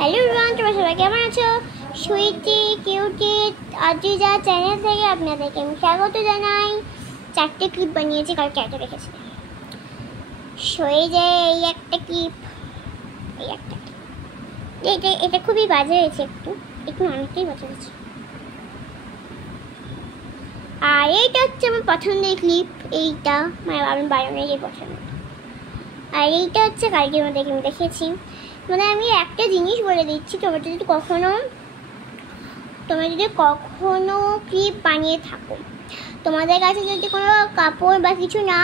Hello everyone, তোমরা সবাই কেমন আছো? সুইটি কিউটি আজিজা চ্যানেল থেকে আপনাদেরকে আমি স্বাগত জানাই। 4টে ক্লিপ বানিয়েছি, কালকে একটা রেখেছি। এই যে এই একটা ক্লিপ, এই একটা এটা খুবই বাজে হয়েছে, একটু অনেকটাই বাজে হয়েছে। আর এইটা হচ্ছে আমার পছন্দের ক্লিপ, এইটা মানে আমি বানানোর পছন্দ। আর এইটা হচ্ছে কালকের মধ্যে আমি দেখেছি। মানে আমি একটা জিনিস বলে দিচ্ছি, তোমরা যদি কখনো ক্লিপ বানিয়ে থাকো, তোমাদের কাছে যদি কোনো কাপড় বা কিছু না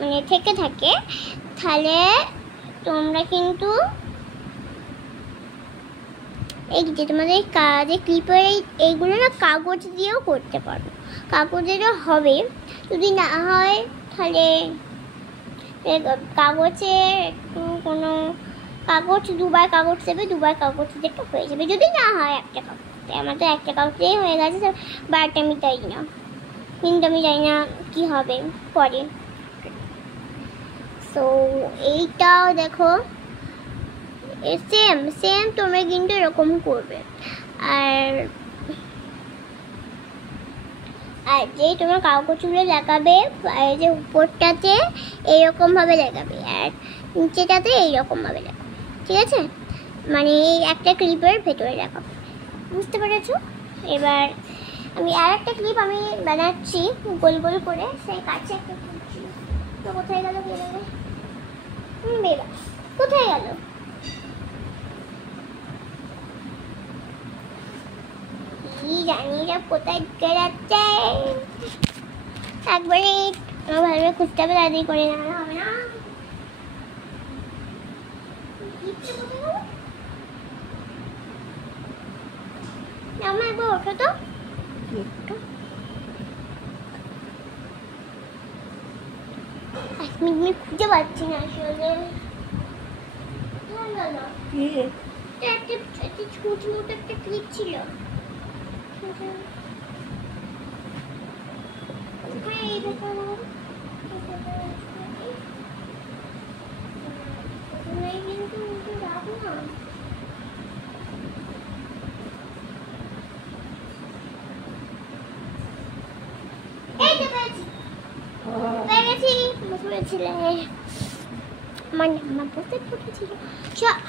মানে থেকে থাকে, তাহলে তোমরা কিন্তু এই যে তোমাদের যে ক্লিপের এইগুলো না কাগজ দিয়েও করতে পারো, কাগজেরও হবে। যদি না হয় তাহলে কাগজের কোনো কাগজ দুবার কাগজ দেবে, দুবার কাগজ দিতে হয়ে যাবে। যদি না হয় একটা কাগজ, আমার তো একটা কাগজেই হয়ে গেছে, বাট আমি চাই না, কিন্তু আমি জানি না কি হবে পরে। সো এইটাও দেখো সেম তোমরা কিন্তু এরকম করবে। আর যে তোমার কাগজগুলো লাগাবে, আর যে উপরটাতে এইরকমভাবে লাগাবে, আর নিচেটাতে এইরকমভাবে লাগাবে, ঠিক আছে? মানে একটা ক্লিপের ভেতরে লাগাবে, বুঝতে পেরেছো? এবার আমি আর একটা ক্লিপ আমি বানাচ্ছি গোল গোল করে। সেই কাছে একটা ক্লিপ ছিল, তো কোথায় গেল বেবা, কোথায় গেল? কি জানি না কোথায় যাচ্ছে, একবারে ভালোভাবে খুঁজতে হবে, দাদি করে না হবে না। আমার একবার ওঠো তো, আমি খুঁজে পাচ্ছি না আসলে। একটা ছোট মতো একটা ক্লিপ ছিল,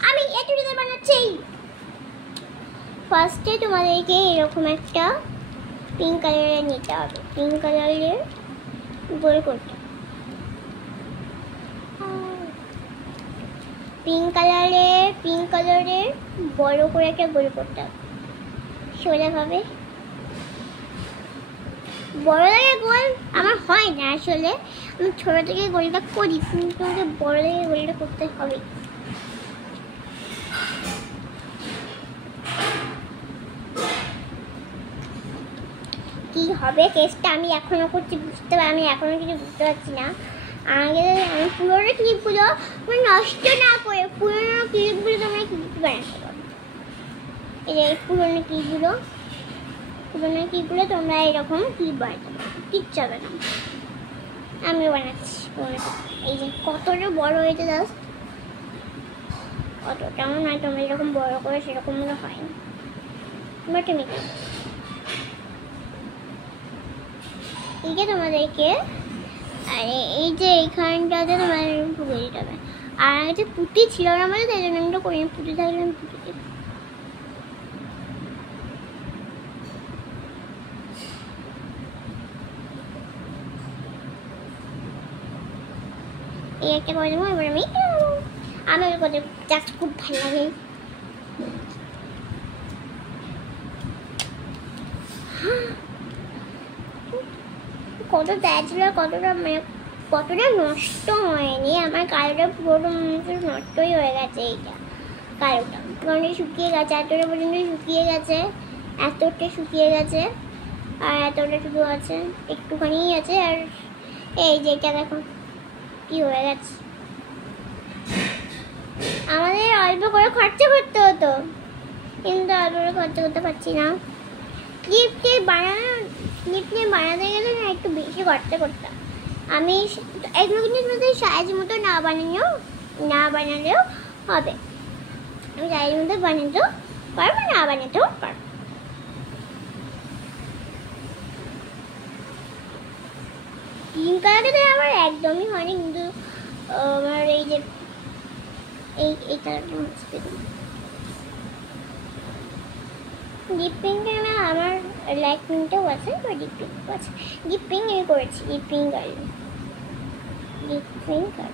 আমি এটুকু বানাচ্ছি। ফার্স্টে তোমাদেরকে এরকম একটা পিঙ্ক কালারের নিতে হবে, পিঙ্ক কালারের গোল করতে, পিঙ্ক কালারের বড় করে একটা গোল করতে হবে, সোজাভাবে। বড় থেকে গোল আমার হয় না আসলে, আমি ছোট থেকে গোলটা করি, কিন্তু আমাকে বড় থেকে গোলটা করতে হবে। কি হবে কেসটা আমি এখনো করছি, আমি এখনো কিছু বুঝতে পারছি না। আমি পুরোনো ক্লিপগুলো নষ্ট না করে পুরোনো ক্লিপগুলো তোমরা ক্লিপ বানাতে পারো। এই যে পুরোনো ক্লিপগুলো তোমরা এরকম ক্লিপ বানাতে পারো, কিচ্ছু হবে না। আমিও বানাচ্ছি। এই যে কতটা বড় হয়েছে, জাস্ট অতটাও নয়, তোমরা এরকম বড় করে সেরকম হয় না, বাট আমি এই যে তোমাদেরকে, আর এই যে এইখানটাতে তোমাদের পুড়ে দিতে হবে। আর আগে যে পুঁতি ছিল না আমাদের, তাই জন্য আমরা করি, পুঁতি থাকলে আমি পুঁতি দিই। এই একটা করে দেবো। এবার আমি করতে জাস্ট খুব ভালো লাগে। কত ছিল, কতটা নষ্ট হয়নি, আমার কালোটা পুরো নষ্টই হয়ে গেছে। এইটা কালোটা পুরোটাই শুকিয়ে গেছে, এতটা পর্যন্ত শুকিয়ে গেছে, এতটা শুকিয়ে গেছে, আর এতটা শুধু আছে, একটুখানি আছে। আর এই যে এটা দেখো কি হয়ে গেছে। আমাদের অল্প করে খরচা করতে হতো, কিন্তু অল্প করে খরচা করতে পারছি না। ক্লিপ নিয়ে বানাতে গেলে না একটু বেশি খরচা করতাম আমি। এগুলো কিন্তু সাইজ মতো না বানালেও হবে। আমি ডায়েরির মধ্যে বানাতেও পারবো, না বানাতেও পারবো। পিঙ্ক কালারটা আমার একদমই হয়নি, কিন্তু আমার এই যে এই কালারটা হচ্ছে ডিপ পিঙ্ক না, আমার লাইট পিঙ্কটাও আছে, বা ডিপ পিঙ্ক আছে। ডিপ পিঙ্ক আমি করেছি, ডিপ পিঙ্ক আর ডিপ পিঙ্ক আর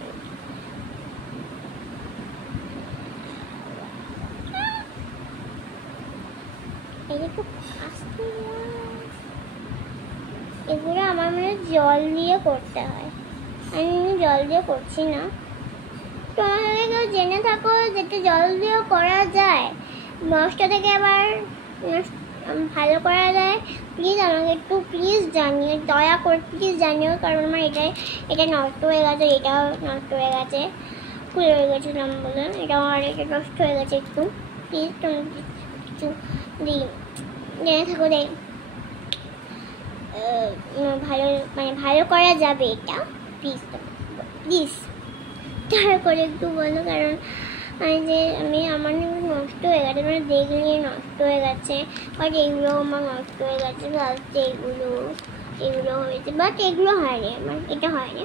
এগুলো আমার মনে জল দিয়ে করতে হয়, আমি জল দিয়ে করছি না। তোমাদের কেউ জেনে থাকো যেটা জল দিয়েও করা যায়, নষ্ট থেকে আবার ভালো করা যায়, প্লিজ আমাকে একটু প্লিজ জানিও, দয়া করে প্লিজ জানিও। কারণ আমার এটা নষ্ট হয়ে গেছে, এটাও নষ্ট হয়ে গেছে, খুলে হয়ে গেছিলাম বলে এটাও আর এটা নষ্ট হয়ে গেছে। একটু প্লিজ তুমি কিছু জেনে থাকো দেখ ভালো, মানে ভালো করা যাবে এটা, প্লিজ প্লিজ দয়া করে একটু বলো। কারণ আমার নষ্ট হয়ে গেছে, মানে দেখলে নষ্ট হয়ে গেছে, বাট এগুলো আমার নষ্ট হয়ে গেছে লাস্টে, এগুলো হয়েছে, বাট এগুলো হয়নি, আমার এটা হয়নি,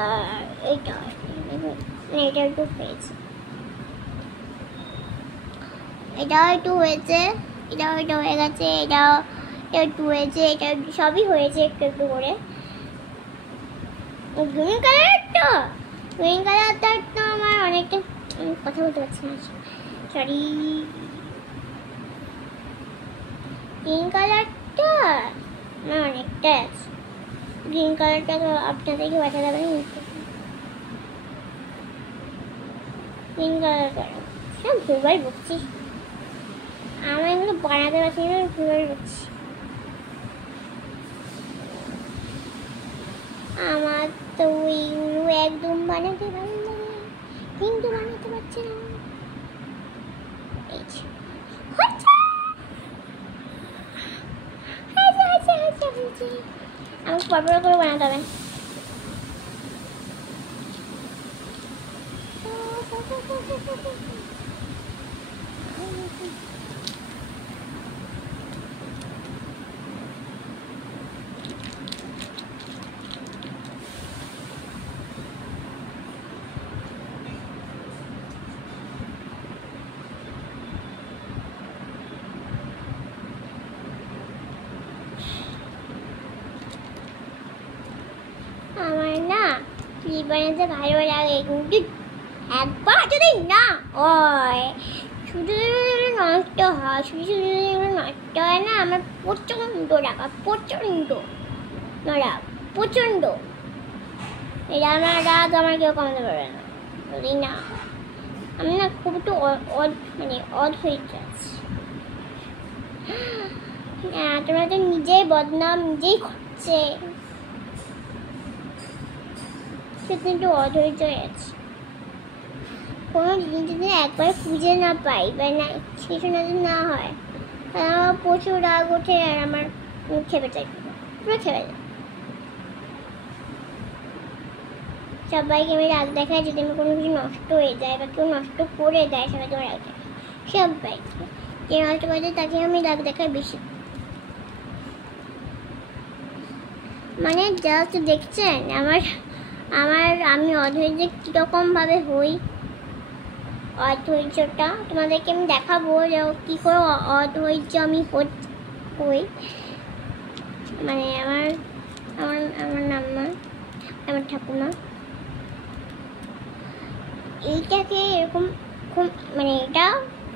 আর এটা হয়নি, এটা একটু হয়েছে, এটাও একটু হয়েছে, এটাও এটা হয়ে গেছে, এটাও একটু হয়েছে, এটা সবই হয়েছে একটু একটু করে। গ্রিন কালারটা তো আমার অনেকটা, কথা বলতে পারছি না, সরি। গ্রিন কালারটা আমার অনেকটা আছে, গ্রিন কালারটা তো আপনাদেরকে পাঠাতে হবে, গ্রিন কালারটা সব ভুলভাল বকছি, আমার এগুলো বানাতে পারছি না, ভুলভাল বকছি। আমার তো এইগুলো একদম বানাতে ভালো লাগে, কিন্তু বানাতে পারছি না। আমাকে পরপর করে বানাতে হবে। আমার না ক্লিপ বানাতে ভালো লাগে, কিন্তু একবার যদি না হয় শুধু নষ্ট হয়, শুধু নষ্ট হয় না, আমার প্রচণ্ড রাখা, প্রচণ্ড রাগ, প্রচণ্ড। এটা আমার রাগ আমার কেউ কমাতে পারবে না, যদি না আমি না খুব একটু মানে অদ হয়ে যাচ্ছি। তোমরা তো নিজেই বদনাম নিজেই করছে, একটু অধৈর্য আছে। কোনো জিনিস যদি একবার খুঁজে না পাই বা না কিছু না হয়, তাহলে আমার প্রচুর রাগ ওঠে, আর আমার খেপে যায়, পুরো খেপে যায়। সবাইকে আমি রাগ দেখাই, যদি আমার কোনো কিছু নষ্ট হয়ে যায় বা কেউ নষ্ট করে দেয়, সবাইকে আমি রাগ দেখাই, সবাইকে যে নষ্ট করে দেয় তাকে আমি রাগ দেখাই বেশি। মানে জাস্ট দেখছেন আমি অধৈর্য কীরকমভাবে হই, অধৈর্যটা তোমাদেরকে আমি দেখাবো যে কী করে অধৈর্য আমি হই। মানে আমার নাম্মা, আমার ঠাকুমা এইটাকে এরকম মানে এটা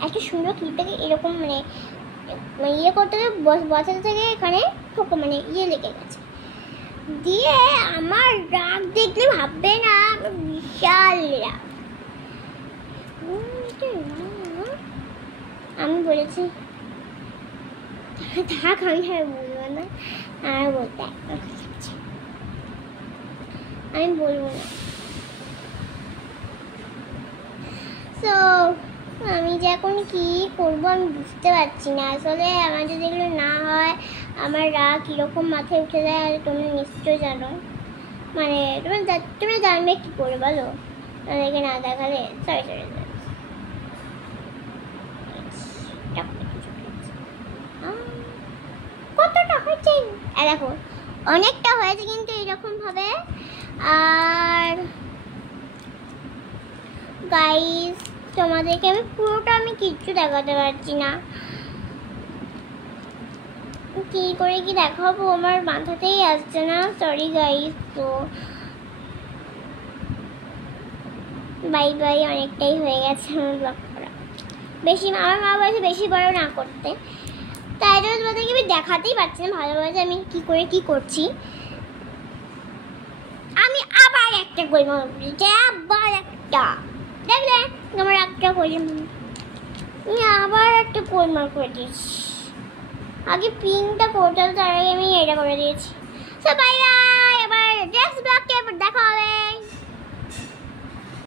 একটা সুন্দর ক্লিপটাকে এরকম মানে ইয়ে করতে বসাতে থেকে এখানে মানে ইয়ে লেগে গেছে, দিয়ে আমার রাগ দেখলে ভাববে না বিশাল রাগ। আমি বলেছি থাক, আমি বলবো না, আর বলতে আমি বলবো না। তো আমি যে এখন কি করবো আমি বুঝতে পারছি না। আসলে আমার যদি এগুলো না হয় আমার রাগ কীরকম মাথায় উঠে যায়, আর তোমরা নিশ্চয় জানো। মানে তোমরা জানবে কী করে বলো, তাদেরকে না দেখালে? সরি দেখো অনেকটা হয়েছে কিন্তু এরকম ভাবে। আর গাইস তোমাদেরকে আমি পুরোটা আমি কিচ্ছু দেখাতে পারছি না, কি করে কি দেখাবো আমার মাথাতেই আসছে না, সরি গাইস। তো বাই বাই, অনেকটাই হয়ে গেছে আমার ব্লগ করা, বেশি আমার মা বলেছে বেশি বড় না করতে, তাই জন্য তোমাদেরকে আমি দেখাতেই পারছি না ভালোভাবে আমি কি করে কি করছি। আমি আবার একটা গোলমাল করেছি, আবার একটা, দেখলে আমার একটা গোলমাল, আমি আবার একটা গোলমাল করে দিয়েছি। আগে পিনটা করতে তার আগে আমি এটা করে দিয়েছি। সো বাই বাই, আবার নেক্সট ব্লগে দেখা হবে।